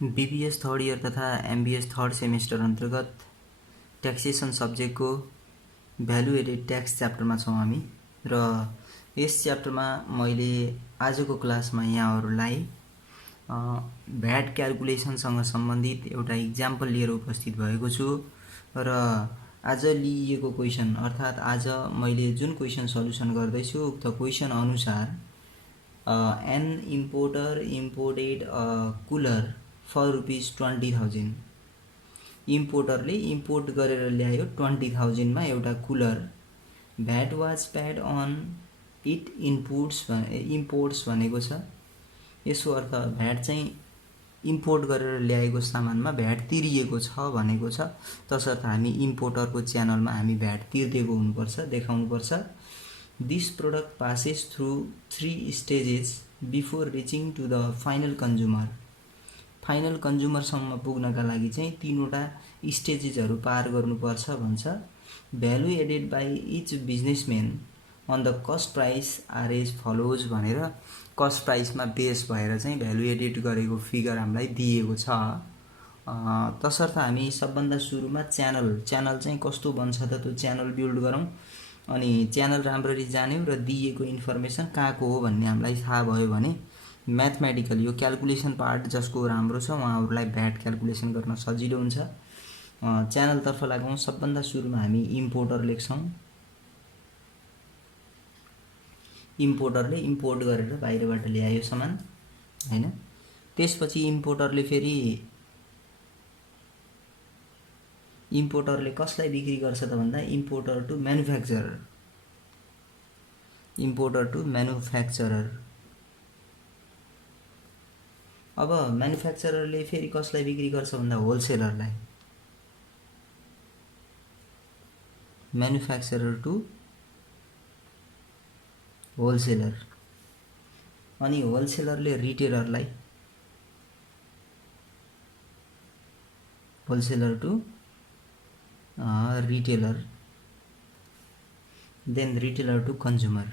BBS third year तथा MBS third semester अन्तर्गत taxation सब्जेक्टको भ्यालु एडेड ट्याक्स च्याप्टरमा छौँ हामी र यस च्याप्टरमा मैले आजको क्लासमा यहाँहरूलाई भ्याट क्याल्कुलेसनसँग सम्बन्धित एउटा इक्जाम्पल लिएर उपस्थित भएको छु र आज लिइएको क्वेसन अर्थात् आज मैले जुन क्वेसन सल्युसन गर्दैछु उक्त क्वेसन अनुसार an importer imported cooler for ₹20,000 इम्पोर्टरले इम्पोर्ट गरेर ल्यायो 20,000 मा एउटा cooler VAT was paid on it imports भनेको छ यसो अर्थ भ्याट चाहिँ इम्पोर्ट गरेर ल्याएको सामानमा भ्याट तिरिएको छ भनेको छ तसर्थ हामी इम्पोर्टरको च्यानलमा हामी भ्याट तिर्दिएको हुनुपर्छ देखाउनुपर्छ this product passes through 3 stages before reaching to the final कन्ज्युमरसम्म पुग्नका लागि चाहिँ 3वटा स्टेजेसहरू पार गर्नुपर्छ भन्छ value added by each businessman on the cost price are as follows भनेर कस्ट प्राइसमा बेस भएर चाहिँ भ्यालु एडेड गरेको फिगर हामीलाई दिएको छ तसर्थ हामी सबभन्दा सुरुमा च्यानल चाहिँ कस्तो बन्छ त त्यो च्यानल बिल्ड गरौँ अनि च्यानल राम्ररी जान्यौँ र दिएको इन्फर्मेसन कहाँको हो भन्ने हामीलाई थाहा भयो भने म्याथमेटिकल यो क्याल्कुलेसन पार्ट जसको राम्रो छ उहाँहरूलाई भ्याट क्याल्कुलेसन गर्न सजिलो हुन्छ च्यानलतर्फ लागौँ सबभन्दा सुरुमा हामी इम्पोर्टर लेख्छौँ इम्पोर्टरले इम्पोर्ट गरेर बाहिरबाट ल्यायो सामान हैन त्यसपछि इम्पोर्टरले कसलाई बिक्री गर्छ त भन्दा इम्पोर्टर टु म्यानुफ्याक्चरर अब म्यानुफ्याक्चररले फेरि कसलाई बिक्री गर्छ भन्दा होलसेलरलाई म्यानुफ्याक्चरर टु होलसेलर अनि होलसेलरले रिटेलरलाई wholesaler to retailer then retailer to consumer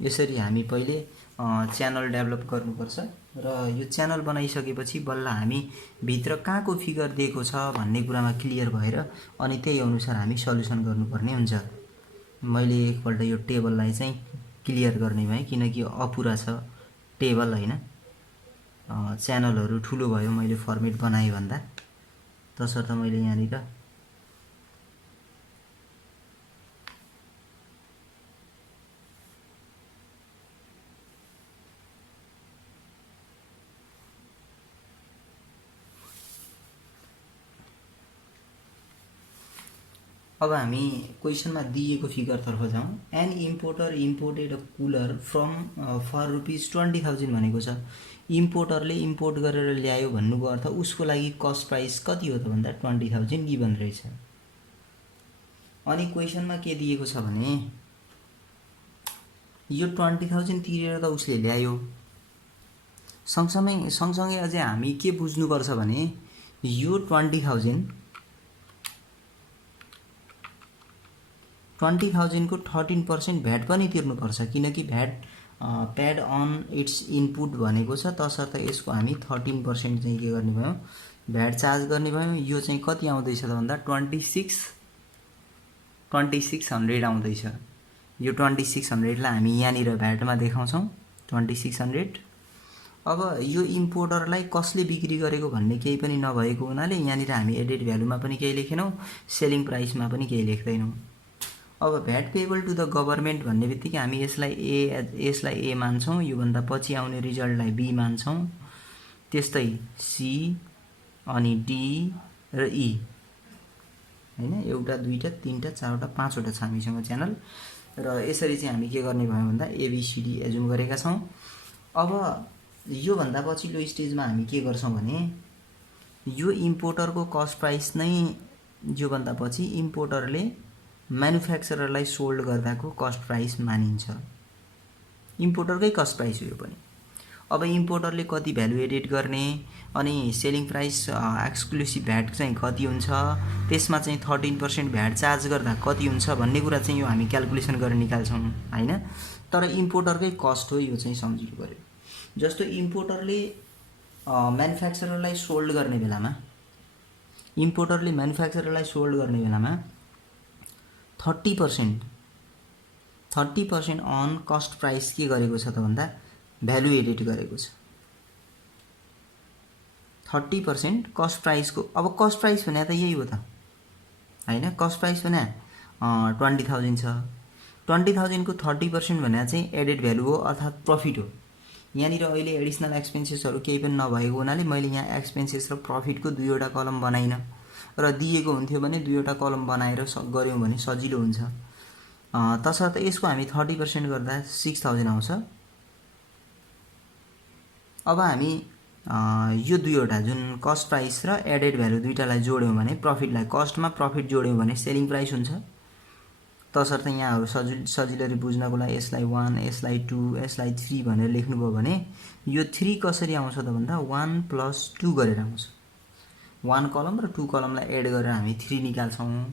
यसरी हामी पहिले च्यानल डेभलप गर्नुपर्छ र यो च्यानल बनाइसकेपछि बल्ल हामी भित्र कहाँको फिगर दिएको छ भन्ने कुरामा क्लियर भएर अनि त्यही अनुसार हामी सल्युसन गर्नुपर्ने हुन्छ मैले एकपल्ट यो टेबललाई चाहिँ क्लियर गर्ने भएँ किनकि अपुरा छ टेबल हैन च्यानलहरू ठुलो भयो मैले फर्मेट बनाएँ भन्दा तसर्थ मैले यहाँनिर अब हामी क्वेसनमा दिएको फिगरतर्फ जाउँ an importer imported a cooler from for ₹20,000 भनेको छ इम्पोर्टरले इम्पोर्ट गरेर ल्यायो भन्नुको अर्थ उसको लागि कस्ट प्राइस कति हो त भन्दा 20,000 गिभन रहेछ अनि क्वेसनमा के दिएको छ भने यो 20,000 तिरेर त उसले ल्यायो सँगसँगै अझै हामी के बुझ्नुपर्छ भने यो 20,000 को 13% भ्याट पनि तिर्नुपर्छ किनकि VAT paid on its input भनेको छ तसर्थ यसको हामी 13% चाहिँ के गर्ने भयौँ भ्याट चार्ज गर्ने भयौँ यो चाहिँ कति आउँदैछ त भन्दा 2600 आउँदैछ यो 2600 लाई हामी यहाँनिर भ्याटमा देखाउँछौँ 2600 अब यो इम्पोर्टरलाई कसले बिक्री गरेको भन्ने केही पनि नभएको हुनाले यहाँनिर हामी एडेड भ्यालुमा पनि केही लेखेनौँ सेलिङ प्राइसमा पनि केही लेख्दैनौँ अब VAT payable to the government भन्ने बित्तिकै हामी यसलाई ए मान्छौँ योभन्दा पछि आउने रिजल्टलाई बी मान्छौँ त्यस्तै सी अनि डी र ई हैन एउटा दुईटा तीनटा चारवटा पाँचवटा छ हामीसँग च्यानल र यसरी चाहिँ हामी के गर्ने भयो भन्दा एबीसीडी एजुम गरेका छौँ अब योभन्दा पछिल्लो स्टेजमा हामी के गर्छौँ भने यो इम्पोर्टरको कस्ट प्राइस नै योभन्दा पछि इम्पोर्टरले म्यानुफ्याक्चररलाई सोल्ड गर्दाको कस्ट प्राइस मानिन्छ इम्पोर्टरकै कस्ट प्राइस हो यो पनि अब इम्पोर्टरले कति भ्यालु एडेड गर्ने अनि सेलिङ प्राइस एक्सक्लुसिभ भ्याट चाहिँ कति हुन्छ, त्यसमा चाहिँ 13% भ्याट चार्ज गर्दा कति हुन्छ भन्ने कुरा चाहिँ यो हामी क्याल्कुलेसन गरेर निकाल्छौँ हैन। तर इम्पोर्टरकै कस्ट हो, यो चाहिँ सम्झिनु पर्यो। जस्तो इम्पोर्टरले म्यानुफ्याक्चररलाई सोल्ड गर्ने बेलामा 30% अन कस्ट प्राइस के गरेको छ त भन्दा भ्यालु एडेड गरेको छ। 30% कस्ट प्राइसको, अब कस्ट प्राइस भने त यही हो त हैन। कस्ट प्राइस भने 20,000 छ। 20,000 को 30% भने चाहिँ एडेड भ्यालु हो, अर्थात् प्रफिट हो। यहाँनिर अहिले एडिसनल एक्सपेन्सेसहरू केही पनि नभएको हुनाले मैले यहाँ एक्सपेन्सेस र प्रफिटको दुईवटा कलम बनाइन र दिएको हुन्थ्यो भने दुईवटा कलम बनाएर गऱ्यौँ भने सजिलो हुन्छ। तसर्थ यसको हामी 30% गर्दा 6,000 आउँछ। अब हामी यो दुईवटा जुन कस्ट प्राइस र एडेड भ्यालु दुईटालाई जोड्यौँ भने प्रफिटलाई, कस्टमा प्रफिट जोड्यौँ भने सेलिङ प्राइस हुन्छ। तसर्थ यहाँहरू सजिलरी बुझ्नको लागि यसलाई 1, यसलाई 2, यसलाई 3 भनेर लेख्नुभयो भने यो 3 कसरी आउँछ त भन्दा 1 + 2 गरेर आउँछ। 1 कलम र 2 कलमलाई एड गरेर हामी 3 निकाल्छौँ।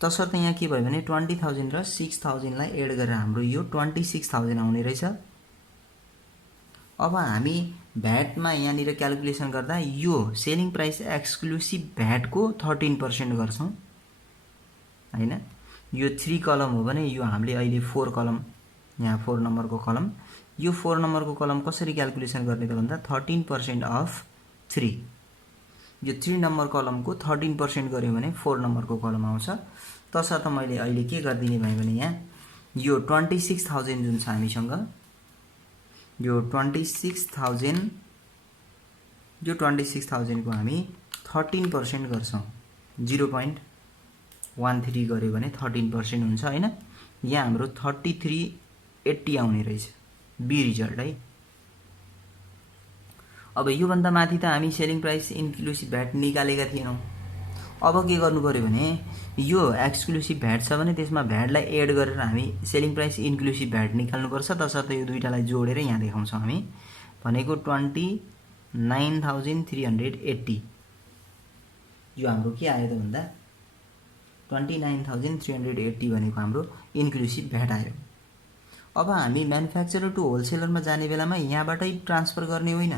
तसर्थ यहाँ के भयो भने 20,000 र 6,000 लाई एड गरेर हाम्रो यो 26,000 आउने रहेछ। अब हामी भ्याटमा यहाँनिर क्याल्कुलेसन गर्दा यो सेलिङ प्राइस एक्सक्लुसिभ भ्याटको 13% गर्छौँ हैन। यो 3 कलम हो भने यो हामीले अहिले 4 कलम, यहाँ 4 नम्बरको कलम, यो 4 नम्बरको कलम कसरी क्याल्कुलेसन गर्ने त भन्दा 13% अफ 3, यो 3 नम्बर कलमको 13% गर्यो भने 4 नम्बरको कलम आउँछ। तसर्थ मैले अहिले के गरिदिने भएँ भने यहाँ यो 26,000 जुन छ हामीसँग, यो 26,000 को हामी 13% गर्छौँ। 0.13 गर्यो भने 13% हुन्छ हैन। यहाँ हाम्रो 3380 आउने रहेछ बी रिजल्ट है। अब यो भन्दा माथि त हामी सेलिङ प्राइस इन्क्लुसिभ भ्याट निकालेका थिएनौँ। अब के गर्नु पर्यो भने यो एक्सक्लुसिभ भ्याट छ भने त्यसमा भ्याटलाई एड गरेर हामी सेलिङ प्राइस इन्क्लुसिभ भ्याट निकाल्नुपर्छ। तसर्थ यो दुईटालाई जोडेर यहाँ देखाउँछौँ हामी भनेको 29,380। यो हाम्रो के आयो त भन्दा 29,380 भनेको हाम्रो इन्क्लुसिभ भ्याट आयो। अब हामी म्यानुफ्याक्चरर टु होलसेलरमा जाने बेलामा यहाँबाटै ट्रान्सफर गर्ने होइन।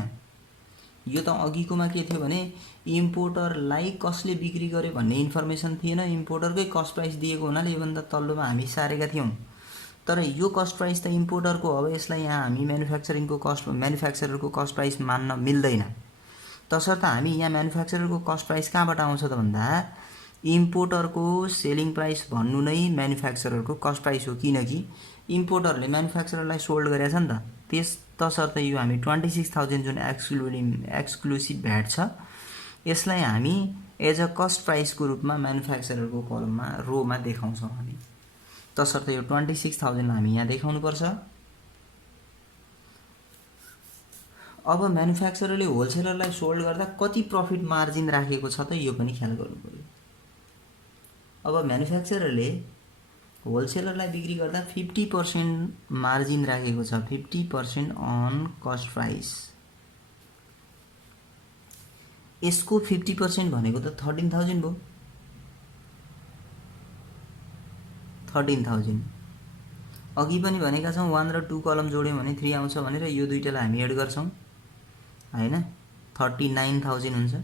यो त अघिकोमा के थियो भने इम्पोर्टरलाई कसले बिक्री गर्यो भन्ने इन्फर्मेसन थिएन, इम्पोर्टरकै कस्ट प्राइस दिएको हुनाले योभन्दा तल्लोमा हामी सारेका थियौँ। तर यो कस्ट प्राइस त इम्पोर्टरको हो, अब यसलाई यहाँ हामी म्यानुफ्याक्चररको कस्ट प्राइस मान्न मिल्दैन। तसर्थ हामी यहाँ म्यानुफ्याक्चररको कस्ट प्राइस कहाँबाट आउँछ त भन्दा इम्पोर्टरको सेलिङ प्राइस भन्नु नै म्यानुफ्याक्चररको कस्ट प्राइस हो, किनकि इम्पोर्टरले म्यानुफ्याक्चररलाई सोल्ड गरेछ नि त। तसर्थ यो हामी 26,000 जुन एक्सक्लुसिभ भ्याट छ यसलाई हामी एज अ कस्ट प्राइसको रूपमा म्यानुफ्याक्चररको कलममा रोमा देखाउँछौँ हामी। तसर्थ यो 26,000 हामी यहाँ देखाउनुपर्छ। अब म्यानुफ्याक्चररले होलसेलरलाई सोल्ड गर्दा कति प्रफिट मार्जिन राखेको छ त यो पनि ख्याल गर्नु पर्यो। अब म्यानुफ्याक्चररले होलसेलरलाई बिक्री गर्दा 50% मार्जिन राखेको छ, 50% अन कस्ट प्राइस। यसको 50% भनेको त 13,000 भयो। 13,000 अघि पनि भनेका छौँ 1 र 2 कलम जोड्यौँ भने 3 आउँछ भनेर, यो दुईटालाई हामी एड गर्छौँ हैन, 39,000 हुन्छ।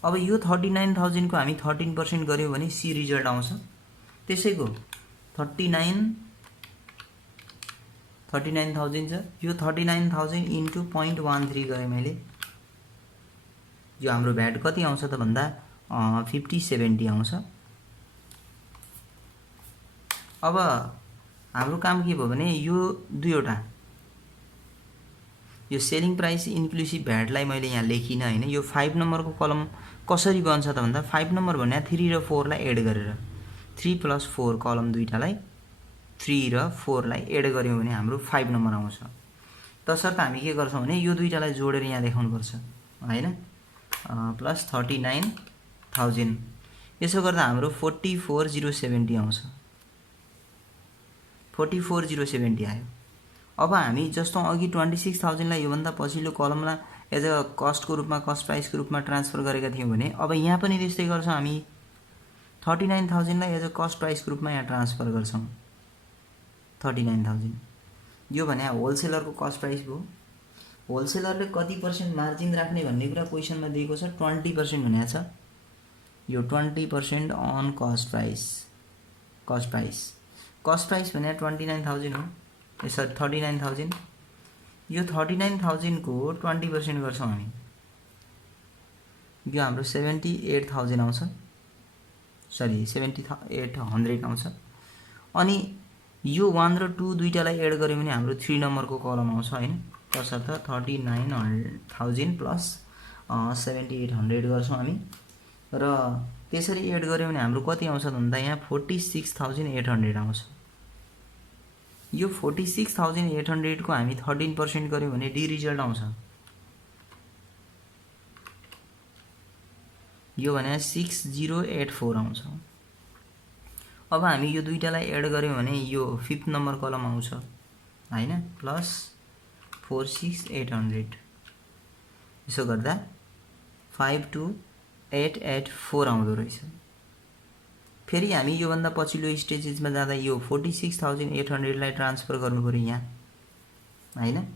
अब यो 39,000 को हामी 13% गर्यौँ भने सी रिजल्ट आउँछ। त्यसैको 39,000 छ, यो 39,000 इन्टु 0.13 गरेँ मैले, यो हाम्रो भ्याट कति आउँछ त भन्दा 5070 आउँछ। अब हाम्रो काम के भयो भने यो दुईवटा यो सेलिङ प्राइस इन्क्लुसिभ भ्याटलाई मैले यहाँ लेखिनँ हैन। यो 5 नम्बरको कलम कसरी बन्छ त भन्दा 5 नम्बर भन्ने 3 र 4 लाई एड गरेर 3 + 4 कलम दुईटालाई 3 र 4 लाई एड गर्यौँ भने हाम्रो 5 नम्बर आउँछ। तसर्थ हामी के गर्छौँ भने यो दुईटालाई जोडेर यहाँ देखाउनुपर्छ हैन, प्लस 39,000। यसो गर्दा हाम्रो 44,070 आउँछ। 44,070 आयो। अब हामी जस्तो अघि 26,000 लाई योभन्दा पछिल्लो कलममा एज अ कस्टको रूपमा कस्ट प्राइसको रूपमा ट्रान्सफर गरेका थियौँ भने अब यहाँ पनि त्यस्तै गर्छौँ हामी 39,000 लाई एज अ कस्ट प्राइसको रूपमा यहाँ ट्रान्सफर गर्छौँ 39,000 यो भने होलसेलरको कस्ट प्राइस भयो होलसेलरले कति % मार्जिन राख्ने भन्ने कुरा क्वेसनमा दिएको छ 20% भनेको छ यो 20% अन कस्ट प्राइस भने 29,000 हो सरी 39,000 यो 39,000 को 20% गर्छौँ हामी यो हाम्रो 78,000 आउँछ सरी 7800 आउँछ अनि यो 1 र 2 दुईटालाई एड गर्यो भने हाम्रो 3 नम्बरको कलम आउँछ हैन तसर्थ 39,000 प्लस 7800 गर्छौँ हामी र त्यसरी एड गर्यो भने हाम्रो कति आउँछ भन्दा यहाँ 46,800 आउँछ यो 46,800 को हामी 13% गर्यो भने डी रिजल्ट आउँछ यो भने 6084 आउँछ अब हामी यो दुईटालाई एड गर्यौं भने यो 5th नम्बर कलम आउँछ हैन प्लस 46,800 यसो गर्दा 52,884 आउँदो रहेछ फेरि हामी यो भन्दा पछिल्लो स्टेजेसमा जाँदा यो 46,800 लाई ट्रान्सफर गर्नु पर्यो यहाँ हैन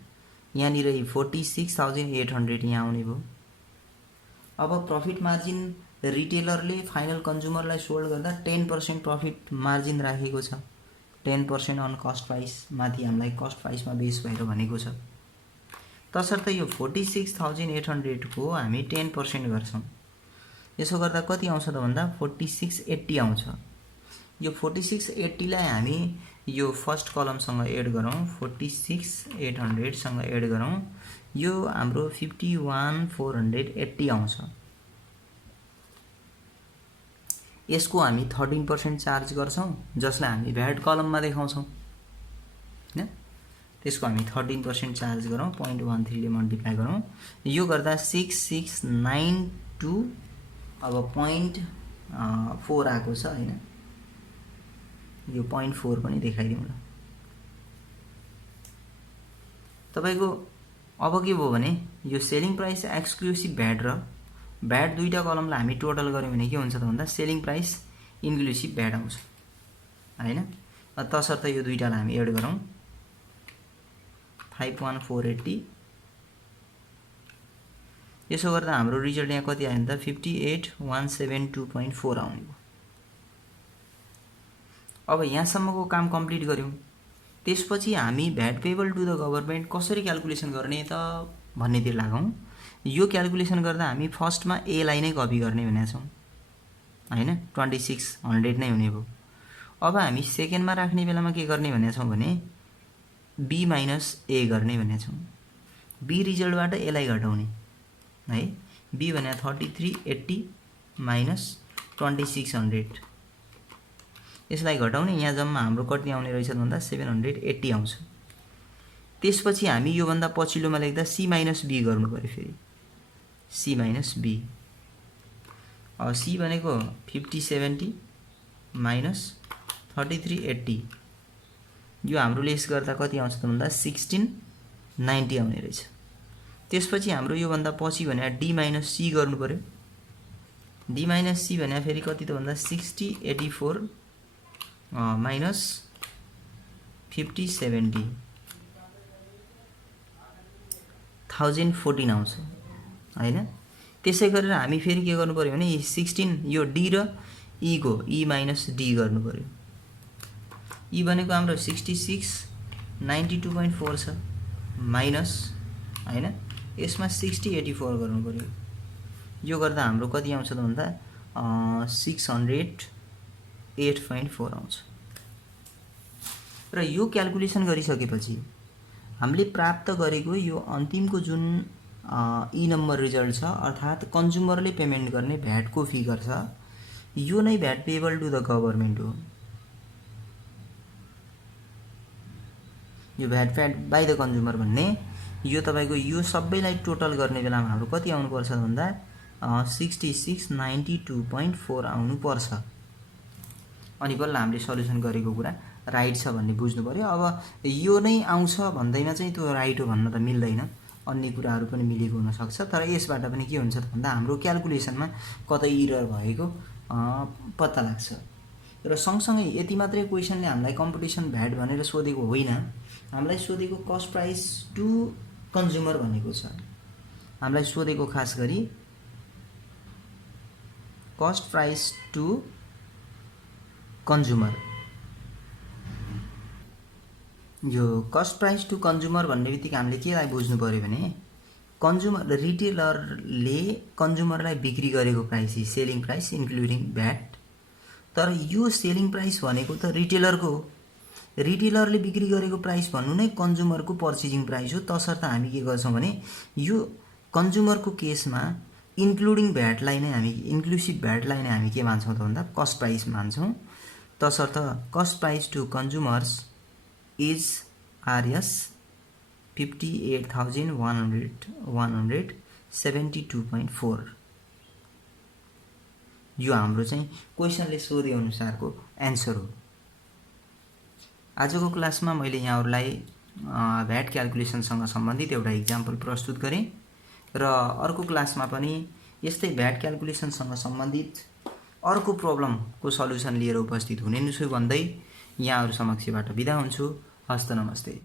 यहाँनिर 46,800 यहाँ आउने भयो अब प्रॉफिट मार्जिन रिटेलरले फाइनल कन्ज्युमरलाई सोल्ड गर्दा 10% प्रॉफिट मार्जिन राखेको छ 10% अन कस्ट प्राइस माथि हामीलाई कस्ट प्राइसमा बेस भएर भनेको छ तसर्थ यो 46,800 को हामी 10% गर्छौं यसो गर्दा कति आउँछ त भन्दा 4680 आउँछ यो 4680 लाई हामी यो फर्स्ट कलमसँग एड गरौँ 46,800 सँग एड गरौँ यो हाम्रो 51,480 आउँछ यसको हामी 13% चार्ज गर्छौं जसलाई हामी भ्याट कलममा देखाउँछौं हैन त्यसको हामी 13% चार्ज गरौँ 0.13 ले मल्टिप्लाई गरौँ यो गर्दा 6692 अब 0.4 आएको छ हैन यो 0.4 पनि देखाइदिउँ ल तपाईको अब के भयो भने यो सेलिङ प्राइस एक्सक्लुसिभ भ्याट र भ्याट दुईटा कलमलाई हामी टोटल गर्यौं भने के हुन्छ त भन्दा सेलिङ प्राइस इन्क्लुसिभ भ्याट आउँछ हैन तसर्थ यो दुईटालाई हामी एड गरौँ 51,480 यसो गर्दा हाम्रो रिजल्ट यहाँ कति आयो भन्दा 58,172.4 आउने भयो अब यहाँसम्मको काम कम्प्लिट गर्यौं त्यसपछि हामी VAT payable to the government कसरी क्याल्कुलेसन गर्ने त भन्नेतिर लागौं यो क्याल्कुलेसन गर्दा हामी फर्स्टमा ए लाई नै कपी गर्ने भनेका छौं हैन 2600 नै हुने भयो अब हामी सेकेन्डमा राख्ने बेलामा के गर्ने भनेका छौं भने b माइनस a गर्ने भनेका छौं b रिजल्टबाट a लाई घटाउने है b भने 3380 माइनस 2600 यसलाई घटाउने यहाँ जम्मा हाम्रो कति आउने रहेछ भन्दा 780 आउँछ त्यसपछि हामी यो भन्दा पछिल्लोमा लेख्दा c माइनस b गर्नु पर्यो फेरि c माइनस b अब c भनेको 5070 माइनस 3380 यो हाम्रो लेस गर्दा कति आउँछ त भन्दा 1690 आउने रहेछ त्यसपछि हाम्रो यो भन्दा पछि भने d माइनस c गर्नु पर्यो d माइनस c भने फेरि कति त भन्दा 6084 माइनस 5070 1014 आउँछ हैन त्यसै गरेर हामी फेरि के गर्नु पर्यो भने 16 यो d र e को e माइनस d गर्नु पर्यो e भनेको हाम्रो 6692.4 छ माइनस हैन यसमा 6084 गर्नु पर्यो यो गर्दा हाम्रो कति आउँछ त भन्दा 608.4 आउँछ र यो क्याल्कुलेसन गरिसकेपछि हामीले प्राप्त गरेको यो अन्तिमको जुन ई नम्बर रिजल्ट छ अर्थात कन्ज्युमरले पेमेन्ट गर्ने भ्याट को फिगर छ यो नै VAT payable to the government हो यो VAT paid by the consumer भन्ने यो तपाईको यो सबैलाई टोटल गर्ने बेलामा हाम्रो कति आउनु पर्छ भन्दा 6692.4 आउनु पर्छ अनि बल्ल हामीले सल्युसन गरेको कुरा राइट छ भन्ने बुझ्नु पर्यो। अब यो नै आउँछ भन्दैमा चाहिँ त्यो राइट हो भन्न त मिल्दैन, अन्य कुराहरू पनि मिलेको हुनसक्छ। तर यसबाट पनि के हुन्छ त भन्दा हाम्रो क्यालकुलेसनमा कतै इरर भएको पत्ता लाग्छ। र सँगसँगै यति मात्रै क्वेसनले हामीलाई कम्पिटिसन भ्याट भनेर सोधेको होइन, हामीलाई सोधेको कस्ट प्राइस टु कन्ज्युमर भनेको छ। हामीलाई सोधेको खास गरी कस्ट प्राइस टु कन्ज्युमर। यो कस्ट प्राइस टु कन्ज्युमर भन्ने बित्तिकै हामीले केलाई बुझ्नु पर्यो भने कन्ज्युमर रिटेलरले कन्ज्युमरलाई बिक्री गरेको price selling price including VAT. तर यो सेलिङ प्राइस भनेको त रिटेलरको हो, रिटेलरले बिक्री गरेको प्राइस भन्नु नै कन्ज्युमरको पर्चेजिङ प्राइस हो। तसर्थ हामी के गर्छौँ भने यो कन्ज्युमरको केसमा इन्क्लुडिङ भ्याटलाई नै हामी इन्क्लुसिभ भ्याटलाई नै हामी के मान्छौँ त भन्दा कस्ट प्राइस मान्छौँ। तसर्थ cost price to consumers is RS 58,172.4। यो हाम्रो चाहिँ क्वेसनले सोधे अनुसारको एन्सर हो। आजको क्लासमा मैले यहाँहरूलाई भ्याट क्यालकुलेसनसँग सम्बन्धित एउटा इक्जाम्पल प्रस्तुत गरेँ र अर्को क्लासमा पनि यस्तै भ्याट क्यालकुलेसनसँग सम्बन्धित अर्को प्रब्लमको सल्युसन लिएर उपस्थित हुने छु भन्दै यहाँहरू समक्षबाट बिदा हुन्छु। हस्त नमस्ते।